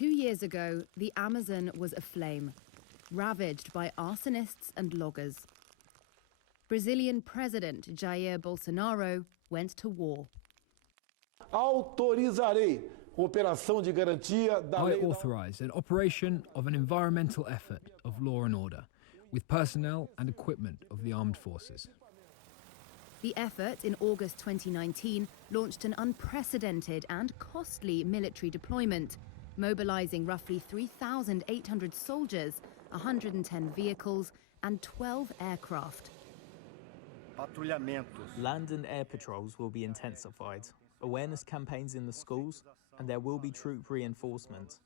2 years ago, the Amazon was aflame, ravaged by arsonists and loggers. Brazilian President Jair Bolsonaro went to war. Autorizarei operação de garantia da lei. I authorise an operation of an environmental effort of law and order, with personnel and equipment of the armed forces. The effort in August 2019 launched an unprecedented and costly military deployment, mobilizing roughly 3,800 soldiers, 110 vehicles and 12 aircraft. Land and air patrols will be intensified, awareness campaigns in the schools, and there will be troop reinforcement.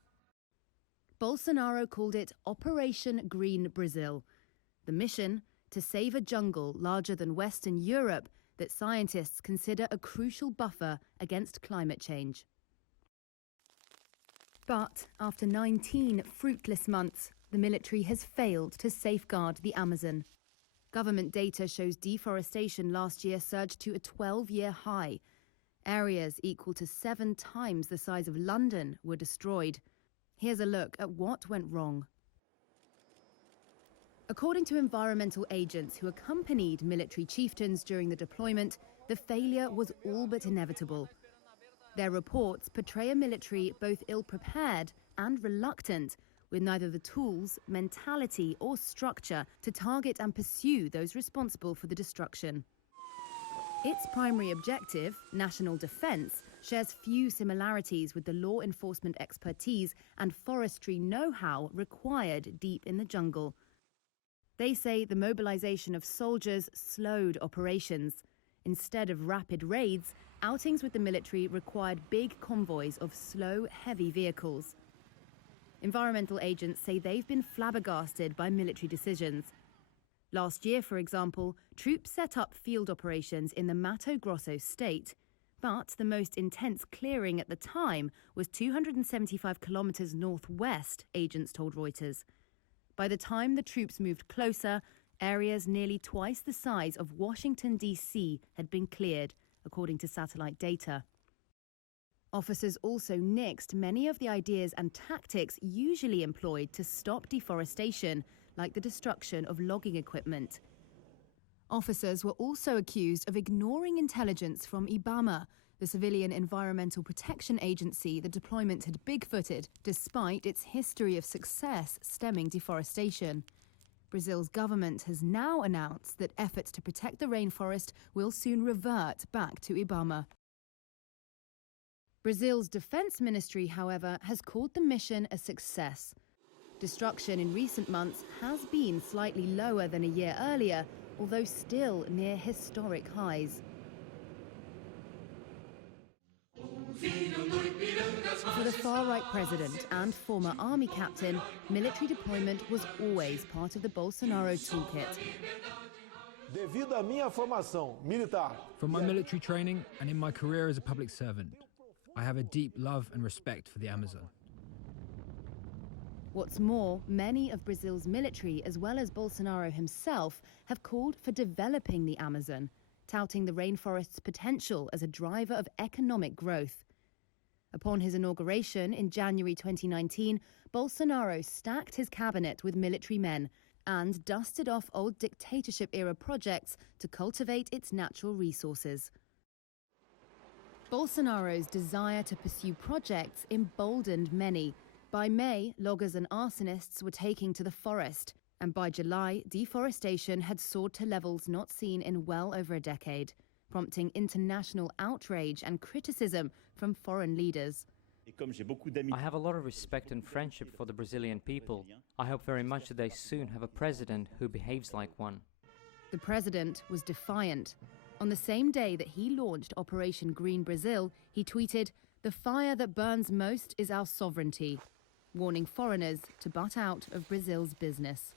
Bolsonaro called it Operation Green Brazil. The mission, to save a jungle larger than Western Europe that scientists consider a crucial buffer against climate change. But after 19 fruitless months, the military has failed to safeguard the Amazon. Government data shows deforestation last year surged to a 12-year high. Areas equal to 7 times the size of London were destroyed. Here's a look at what went wrong. According to environmental agents who accompanied military chieftains during the deployment, the failure was all but inevitable. Their reports portray a military both ill-prepared and reluctant, with neither the tools, mentality or structure to target and pursue those responsible for the destruction. Its primary objective, national defence, shares few similarities with the law enforcement expertise and forestry know-how required deep in the jungle. They say the mobilization of soldiers slowed operations. Instead of rapid raids, outings with the military required big convoys of slow, heavy vehicles. Environmental agents say they've been flabbergasted by military decisions. Last year, for example, troops set up field operations in the Mato Grosso state. But the most intense clearing at the time was 275 kilometers northwest, agents told Reuters. By the time the troops moved closer, areas nearly twice the size of Washington, D.C. had been cleared, according to satellite data. Officers also nixed many of the ideas and tactics usually employed to stop deforestation, like the destruction of logging equipment. Officers were also accused of ignoring intelligence from IBAMA, the civilian environmental protection agency the deployment had bigfooted, despite its history of success stemming deforestation. Brazil's government has now announced that efforts to protect the rainforest will soon revert back to IBAMA. Brazil's defense ministry, however, has called the mission a success. Destruction in recent months has been slightly lower than a year earlier, although still near historic highs. For the far-right president and former army captain, military deployment was always part of the Bolsonaro toolkit. Devido à minha formação militar. From my military training and in my career as a public servant, I have a deep love and respect for the Amazon. What's more, many of Brazil's military, as well as Bolsonaro himself, have called for developing the Amazon, touting the rainforest's potential as a driver of economic growth. Upon his inauguration in January 2019, Bolsonaro stacked his cabinet with military men and dusted off old dictatorship-era projects to cultivate its natural resources. Bolsonaro's desire to pursue projects emboldened many. By May, loggers and arsonists were taking to the forest, and by July, deforestation had soared to levels not seen in well over a decade, prompting international outrage and criticism from foreign leaders. I have a lot of respect and friendship for the Brazilian people. I hope very much that they soon have a president who behaves like one. The president was defiant. On the same day that he launched Operation Green Brazil, he tweeted, "The fire that burns most is our sovereignty," warning foreigners to butt out of Brazil's business.